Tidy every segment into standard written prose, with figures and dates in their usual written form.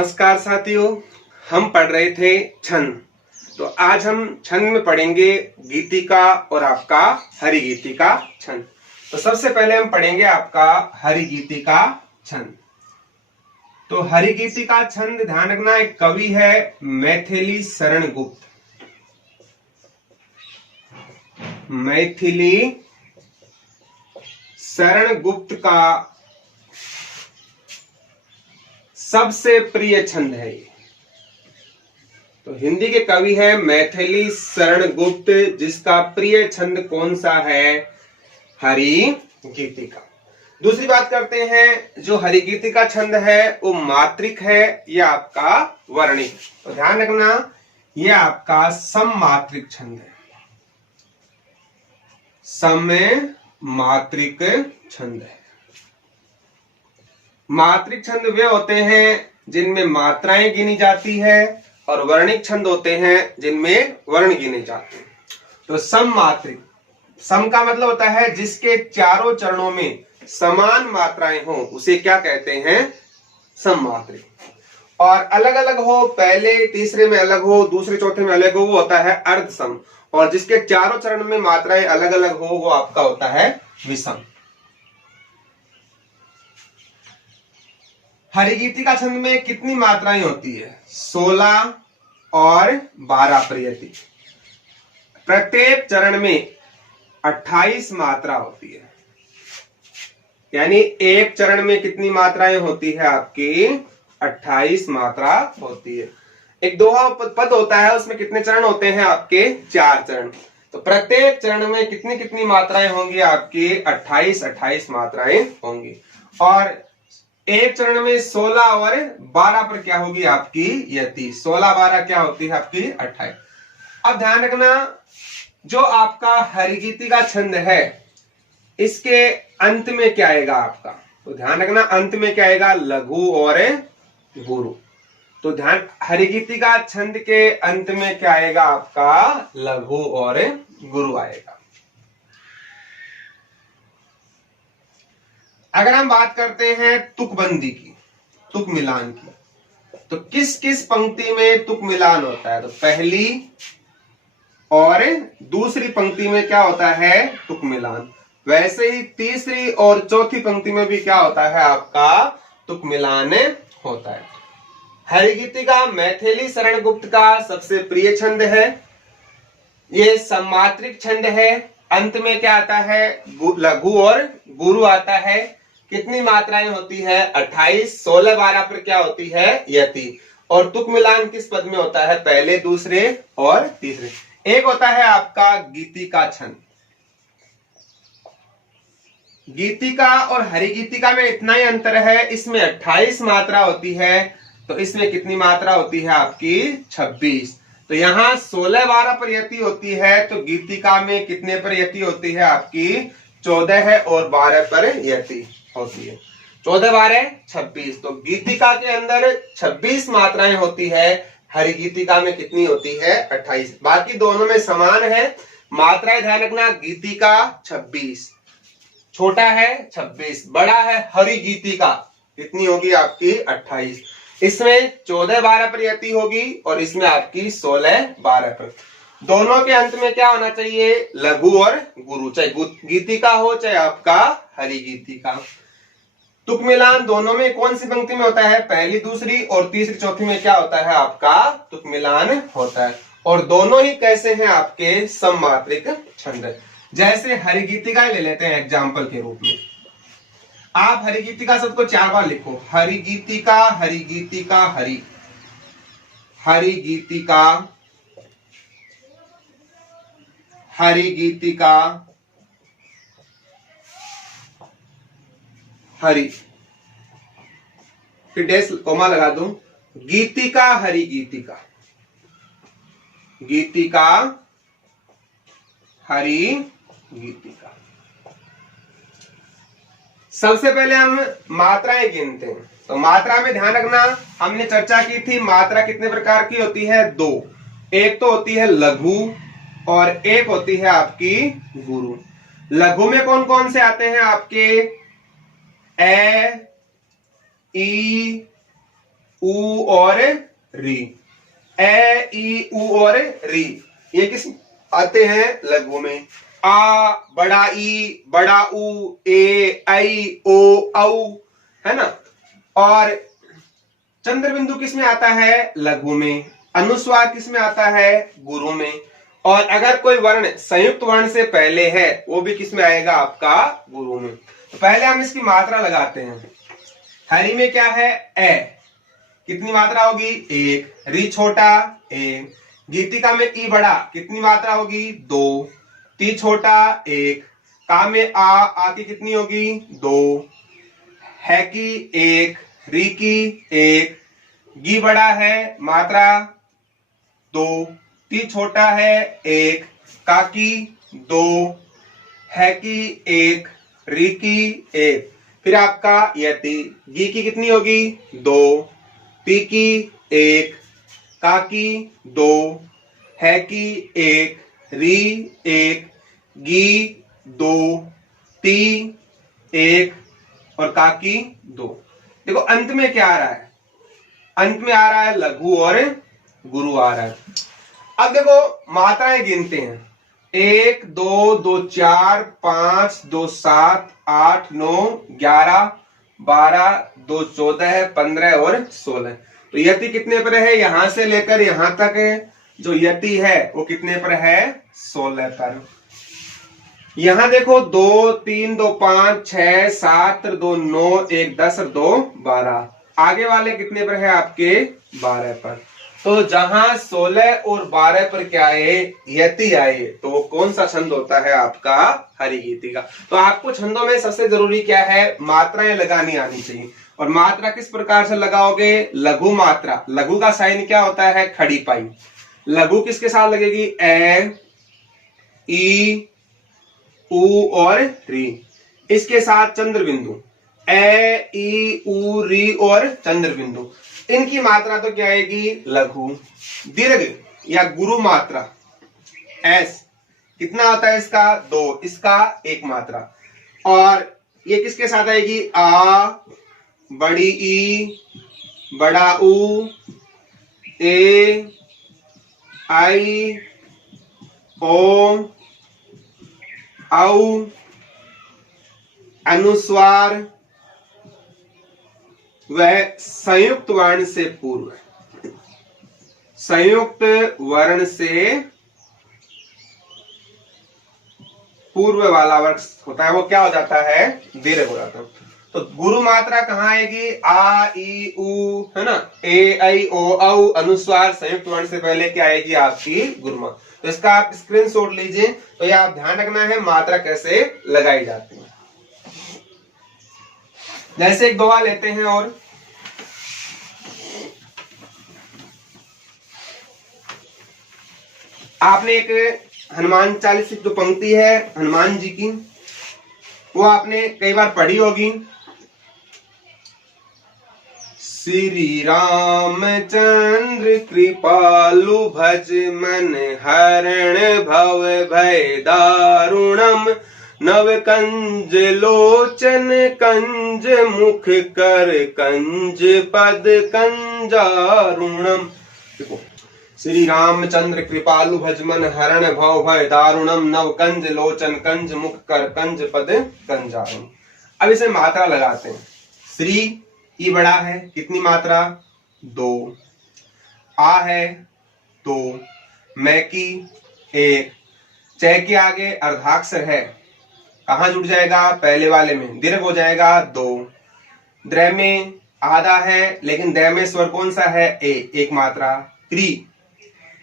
नमस्कार साथियों, हम पढ़ रहे थे छंद। तो आज हम छंद में पढ़ेंगे गीतिका और आपका हरिगीतिका छंद। तो सबसे पहले हम पढ़ेंगे आपका हरिगीतिका छंद। तो हरिगीतिका छंद ध्यान रखना, एक कवि है मैथिली शरण गुप्त। मैथिली शरण गुप्त का सबसे प्रिय छंद है ये। तो हिंदी के कवि है मैथिली शरण गुप्त, जिसका प्रिय छंद कौन सा है? हरिगीतिका। दूसरी बात करते हैं, जो हरिगीतिका छंद है वो मात्रिक है या आपका वर्णिक। तो ध्यान रखना, यह आपका सममात्रिक छंद है। सममात्रिक छंद है। मात्रिक छंद वे होते हैं जिनमें मात्राएं गिनी जाती है, और वर्णिक छंद होते हैं जिनमें वर्ण गिने जाते हैं। तो सममात्रिक, सम का मतलब होता है जिसके चारों चरणों में समान मात्राएं हो, उसे क्या कहते हैं? सममात्रिक। और अलग अलग हो, पहले तीसरे में अलग हो, दूसरे चौथे में अलग हो, वो होता है अर्धसम। और जिसके चारों चरण में मात्राएं अलग अलग हो, वो आपका होता है विषम। हरिगीतिका छंद में कितनी मात्राएं होती है? 16 और 12 प्रयति। प्रत्येक चरण में 28 मात्रा होती है। यानी एक चरण में कितनी मात्राएं होती है आपकी? 28 मात्रा होती है। एक दोहा पद होता है, उसमें कितने चरण होते हैं आपके? 4 चरण। तो प्रत्येक चरण में कितनी कितनी मात्राएं होंगी आपकी? 28 मात्राएं होंगी। और एक चरण में 16 और 12 पर क्या होगी आपकी? यति। 16 12 क्या होती है आपकी? 28। अब ध्यान रखना, जो आपका हरिगीतिका छंद है, इसके अंत में क्या आएगा आपका? तो ध्यान रखना, अंत में क्या आएगा? लघु और गुरु। तो ध्यान, हरिगीतिका छंद के अंत में क्या आएगा आपका? लघु और गुरु आएगा। अगर हम बात करते हैं तुकबंदी की, तुक मिलान की, तो किस किस पंक्ति में तुक मिलान होता है? तो पहली और दूसरी पंक्ति में क्या होता है? तुक मिलान। वैसे ही तीसरी और चौथी पंक्ति में भी क्या होता है आपका? तुक मिलान होता है। हरिगीतिका मैथिली शरण गुप्त का सबसे प्रिय छंद है। ये सममात्रिक छंद है। अंत में क्या आता है? लघु और गुरु आता है। कितनी मात्राएं होती है? 28। 16 12 पर क्या होती है? यति। और तुक मिलान किस पद में होता है? पहले, दूसरे और तीसरे। एक होता है आपका गीतिका छंद। गीतिका और हरिगीतिका में इतना ही अंतर है, इसमें 28 मात्रा होती है, तो इसमें कितनी मात्रा होती है आपकी? 26। तो यहाँ 16 12 पर यति होती है, तो गीतिका में कितने पर यति होती है आपकी? 14 है, और 12 पर यति होती है। 14 12 26। तो गीतिका के अंदर 26 मात्राएं होती है, हरिगीतिका में कितनी होती है? 28। बाकी दोनों में समान है मात्राएं। ध्यान रखना, गीतिका 26, छोटा है 26, बड़ा है हरिगीतिका, कितनी होगी आपकी? 28। इसमें 14 12 पर यति होगी, और इसमें आपकी 16 12 पर। दोनों के अंत में क्या होना चाहिए? लघु और गुरु, चाहे गीतिका हो चाहे आपका हरिगीतिका। तुक मिलान दोनों में कौन सी पंक्ति में होता है? पहली, दूसरी और तीसरी चौथी में क्या होता है आपका? तुक मिलान होता है। और दोनों ही कैसे हैं आपके? सममात्रिक छंद। जैसे हरिगीतिका ले लेते हैं एग्जाम्पल के रूप में। आप हरिगीतिका शब्द को 4 बार लिखो। हरिगीतिका, हरिगीतिका, हरि, हरिगीतिका, हरिगीतिका, हरि, फिर डैश कोमा लगा दूं। गीतिका, हरिगीतिका, गीतिका, हरिगीतिका। सबसे पहले हम मात्राएं गिनते हैं। तो मात्रा में ध्यान रखना, हमने चर्चा की थी मात्रा कितने प्रकार की होती है? 2। एक तो होती है लघु, और एक होती है आपकी गुरु। लघु में कौन कौन से आते हैं आपके? ए, ई, ऊ और री, ए ई ऊ और री, ये किस आते हैं? लघु में। आ, बड़ा ई, बड़ा ऊ, ए आई ओ औ, है ना। और चंद्र बिंदु किस में आता है? लघु में। अनुस्वार किस में आता है? गुरु में। और अगर कोई वर्ण संयुक्त वर्ण से पहले है वो भी किस में आएगा? आपका गुरु में। तो पहले हम इसकी मात्रा लगाते हैं। हरि में क्या है? ए, कितनी मात्रा होगी? एक। री छोटा, एक। गीतिका में ई बड़ा, कितनी मात्रा होगी? दो। ती छोटा, एक। का में आ की कितनी होगी? दो। है की एक, री की एक। गी बड़ा है, मात्रा दो। ती छोटा है, एक। का की दो। है की एक, री की एक। फिर आपका यति, गी की कितनी होगी? दो। ती की एक, का की दो, है की एक, री एक, गी दो, ती एक और का की दो। देखो अंत में क्या आ रहा है? अंत में आ रहा है लघु और गुरु आ रहा है। अब देखो मात्राएं गिनते हैं। 1 2 2 4 5 2 7 8 9 11 12 2 14 15 और 16। तो यति कितने पर है? यहां से लेकर यहां तक जो यति है वो कितने पर है? 16 पर। यहां देखो 2 3 2 5 6 7 2 9 1 10 और 2 12। आगे वाले कितने पर है? आपके 12 पर। तो जहां 16 और 12 पर क्या आए? यति आए, तो वो कौन सा छंद होता है? आपका हरिगीतिका। तो आपको छंदों में सबसे जरूरी क्या है? मात्राएं लगानी आनी चाहिए। और मात्रा किस प्रकार से लगाओगे? लघु मात्रा। लघु का साइन क्या होता है? खड़ी पाई। लघु किसके साथ लगेगी? ए, ई, ऊ और री। इसके साथ चंद्र बिंदु, ए ई ऊ री और चंद्र बिंदु। इनकी मात्रा तो क्या आएगी? लघु। दीर्घ या गुरु मात्रा एस कितना होता है? इसका 2, इसका 1 मात्रा। और ये किसके साथ आएगी? आ, बड़ी ई, बड़ा ऊ, ए आई ओ औ, अनुस्वार वह संयुक्त वर्ण से पूर्व। संयुक्त वर्ण से पूर्व वाला वर्ग होता है वो क्या हो जाता है? दीर्घ हो जाता है। तो गुरु मात्रा कहाँ आएगी? आ ई ऊ, है ना, ए आई ओ औ, अनुस्वार संयुक्त वर्ण से पहले क्या आएगी? आपकी गुरुमा। तो इसका आप स्क्रीनशॉट लीजिए। तो ये आप ध्यान रखना है मात्रा कैसे लगाई जाती है। जैसे एक दोहा लेते हैं और आपने एक हनुमान चालीस की जो पंक्ति है हनुमान जी की, वो आपने कई बार पढ़ी होगी। श्री रामचंद्र कृपालु भज मन हरण भव भय दारुणम नव कंज लोचन कंज मुख कर कंज पद कंजारुणम। देखो, श्री रामचंद्र कृपालु भज मन हरण भव भय दारुणम नव कंज लोचन कंज मुख कर कंज पद कंजारुणम। अब इसे मात्रा लगाते हैं। श्री ई बड़ा है, कितनी मात्रा? 2। आ है 2। मैं की 1। चय के आगे अर्धाक्षर है, कहां जुड़ जाएगा? पहले वाले में, दीर्घ हो जाएगा 2। द्र में आधा है लेकिन द में स्वर कौन सा है? ए, 1 मात्रा। त्री,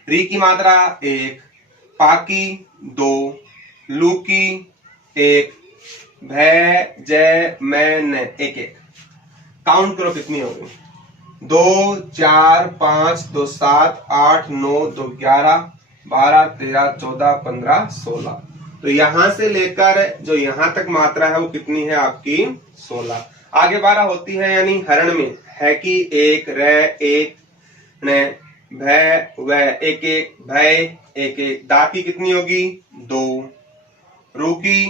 री की मात्रा 1। पाकी 2। लू की 1। भय जय मैं न 1 1। काउंट करो कितनी होगी? 2 4 5 2 7 8 9 2 11 12 13 14 15 16। तो यहां से लेकर जो यहां तक मात्रा है वो कितनी है? आपकी 16। आगे 12 होती है, यानी हरण में है की 1, रे 1, न भय वह 1 1, भय 1 1। दा की कितनी होगी? 2। रू की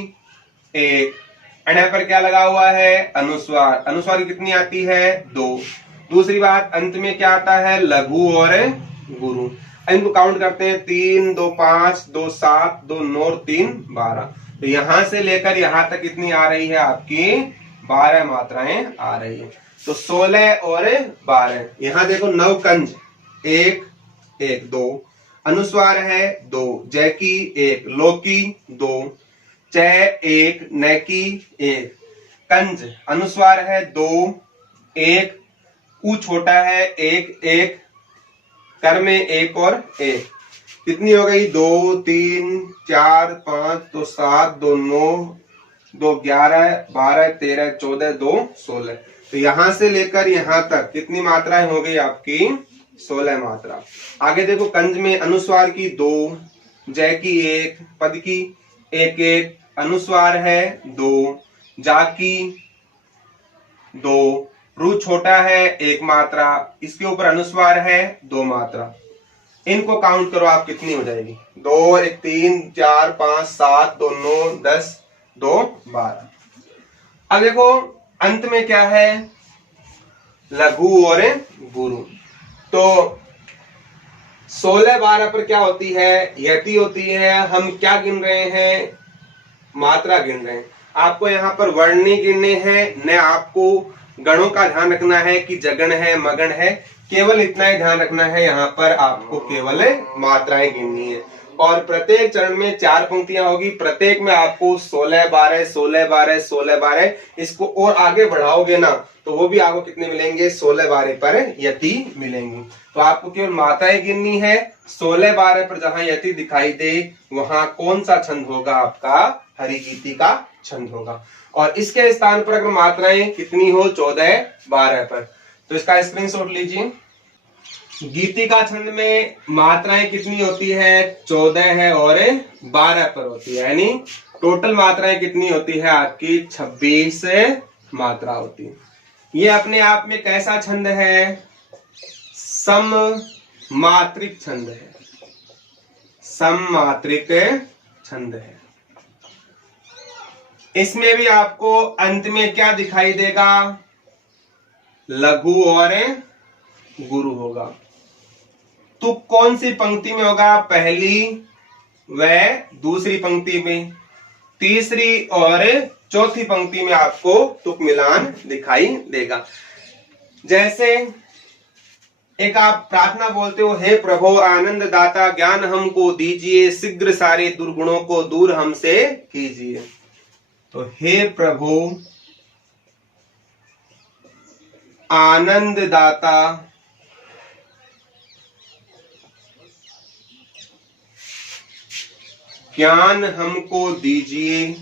1। अण पर क्या लगा हुआ है? अनुस्वार। अनुस्वार की कितनी आती है? 2। दूसरी बात, अंत में क्या आता है, लघु और गुरु। इनको काउंट करते हैं, 3 2 5 2 7 2 9 3 12। तो यहां से लेकर यहां तक कितनी आ रही है आपकी, 12 मात्राएं आ रही है। तो 16 और 12। यहां देखो नवकंज 1 1 2, अनुस्वार है 2, जैकी 1, लोकी 2, चय 1, नैकी 1। कंज अनुस्वार है 2 1, ऊ छोटा है 1 1, कर में 1 और 1। कितनी हो गई, 2 3 4 5 2 7 2 9 2 11 12 13 14 2 16। तो यहां से लेकर यहां तक कितनी मात्राएं हो गई आपकी, 16 मात्रा। आगे देखो, कंज में अनुस्वार की 2, जय की 1, पद की 1 1, अनुस्वार है 2, जा की 2, रू छोटा है 1 मात्रा, इसके ऊपर अनुस्वार है 2 मात्रा। इनको काउंट करो आप, कितनी हो जाएगी, 2 1 3 4 5 7 2 9 10 2 12। अब देखो अंत में क्या है, लघु और गुरु। तो 16 12 पर क्या होती है, यति होती है। हम क्या गिन रहे हैं, मात्रा गिन रहे हैं। आपको यहाँ पर वर्ण नहीं गिनने हैं, न आपको गणों का ध्यान रखना है कि जगण है मगण है, केवल इतना ही ध्यान रखना है, यहाँ पर आपको केवल मात्राएं गिननी है। और प्रत्येक चरण में 4 पंक्तियां होगी, प्रत्येक में आपको 16 12 16 12 16 12। इसको और आगे बढ़ाओगे ना तो वो भी आपको कितने मिलेंगे, 16 12 पर यति मिलेंगी। तो आपको केवल मात्राएं गिननी है। 16 12 पर जहां यति दिखाई दे वहां कौन सा छंद होगा, आपका हरिगीति का छंद होगा। और इसके स्थान पर अगर मात्राएं कितनी हो, 14 12 पर, तो इसका स्क्रीनशॉट लीजिए। गीतिका छंद में मात्राएं कितनी होती है, 14 है और 12 पर होती है, यानी टोटल मात्राएं कितनी होती है आपकी, 26 मात्रा होती है। ये अपने आप में कैसा छंद है, सममात्रिक छंद है, सममात्रिक छंद है। इसमें भी आपको अंत में क्या दिखाई देगा, लघु और गुरु होगा। तो कौन सी पंक्ति में होगा, पहली व दूसरी पंक्ति में, तीसरी और चौथी पंक्ति में आपको तुक मिलान दिखाई देगा। जैसे एक आप प्रार्थना बोलते हो, हे प्रभु आनंद दाता ज्ञान हमको दीजिए, शीघ्र सारे दुर्गुणों को दूर हमसे कीजिए। तो हे प्रभु आनंद दाता ज्ञान हमको दीजिए,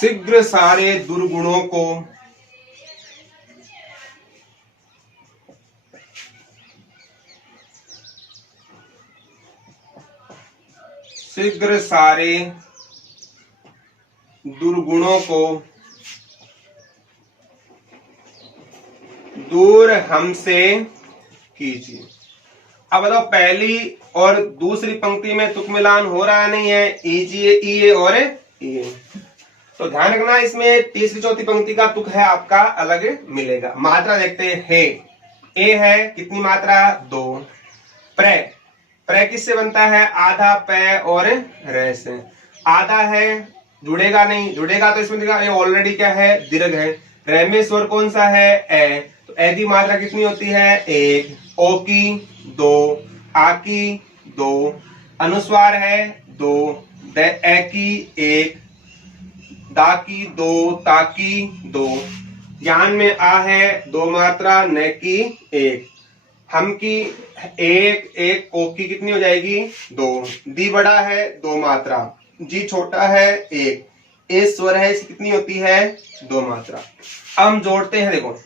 शीघ्र सारे दुर्गुणों को शीघ्र सारे दुर्गुणों को दूर हमसे कीजिए। अब बताओ, पहली और दूसरी पंक्ति में तुक मिलान हो रहा नहीं है, ईजिए ई और ई। तो ध्यान रखना, इसमें तीसरी चौथी पंक्ति का तुक है आपका अलग मिलेगा। मात्रा देखते हैं, हे ए है कितनी मात्रा, 2। प्र प्र किससे बनता है, आधा पै और रे से। आधा है, जुड़ेगा नहीं, जुड़ेगा तो इसमें देखा, ये ऑलरेडी क्या है, दीर्घ है। रे में स्वर कौन सा है, ए। तो ए की मात्रा कितनी होती है, 1। ओ की 2, आ की 2, अनुस्वार है 2, ए की 1, दा की 2, ता की 2। ज्ञान में आ है 2 मात्रा, न की 1, हम की 1 1, ओ की कितनी हो जाएगी, 2। दी बड़ा है 2 मात्रा, जी छोटा है 1, ए स्वर है, इसकी कितनी होती है, 2 मात्रा। अब हम जोड़ते हैं, देखो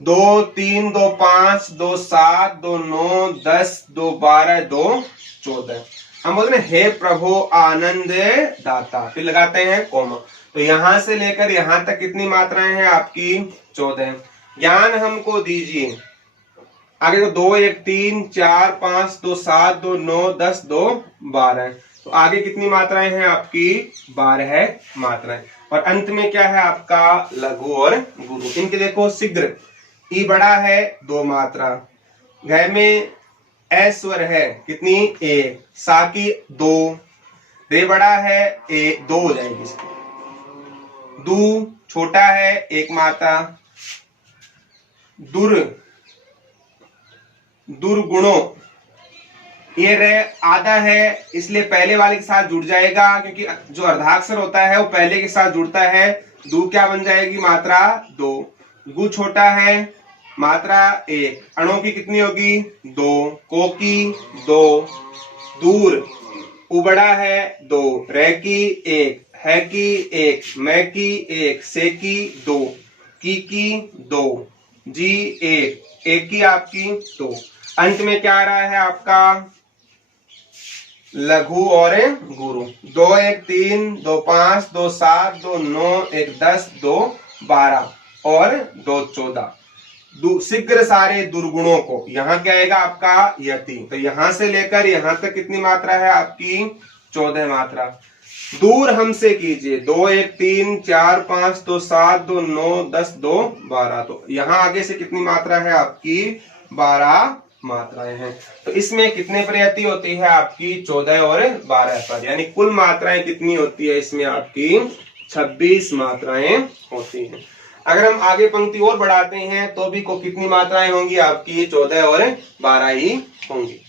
2 3 2 5 2 7 2 9 10 2 12 2 14। हम बोलते हैं हे प्रभु आनंद दाता, फिर लगाते हैं कोमा। तो यहां से लेकर यहां तक कितनी मात्राएं हैं आपकी, 14। ज्ञान हमको दीजिए, आगे तो 2 1 3 4 5 2 7 2 9 10 2 12। तो आगे कितनी मात्राएं हैं आपकी? 12 मात्राएं। और अंत में क्या है आपका? लघु और गुरु। इनके देखो शीघ्र, ई बड़ा है 2 मात्रा, घ में ऐश्वर है कितनी? 1, सा की 2, रे बड़ा है 1, 2 हो जाएगी इसकी। दू छोटा है 1 मात्रा, दुर्गुणों, ये रे आधा है इसलिए पहले वाले के साथ जुड़ जाएगा, क्योंकि जो अर्धाक्षर होता है वो पहले के साथ जुड़ता है। दू क्या बन जाएगी? मात्रा 2। गु छोटा है, मात्रा 1, अणों की कितनी होगी? 2, को की 2, दूर, उ बड़ा है 2, रे की 1, है की 1, मैं की 1, से की 2, की 2, जी 1 की आपकी 2। अंत में क्या आ रहा है आपका? लघु और गुरु। 2 1 3, 2 5, 2 7, 2 9, 1 10, 2 12 और 2 14। शीघ्र सारे दुर्गुणों को, यहाँ क्या आएगा आपका? यति। तो यहां से लेकर यहां तक कितनी मात्रा है आपकी? 14 मात्रा। दूर हमसे कीजिए, 2 1 3 4 5, 2 7, 2 9, 10, 2 12। तो यहाँ आगे से कितनी मात्रा है आपकी? 12 मात्राएं हैं। तो इसमें कितने प्रयति होती है आपकी? 14 और 12 पर, यानी कुल मात्राएं कितनी होती है इसमें आपकी? 26 मात्राएं होती हैं। अगर हम आगे पंक्ति और बढ़ाते हैं तो भी को कितनी मात्राएं होंगी आपकी? 14 और 12 ही होंगी।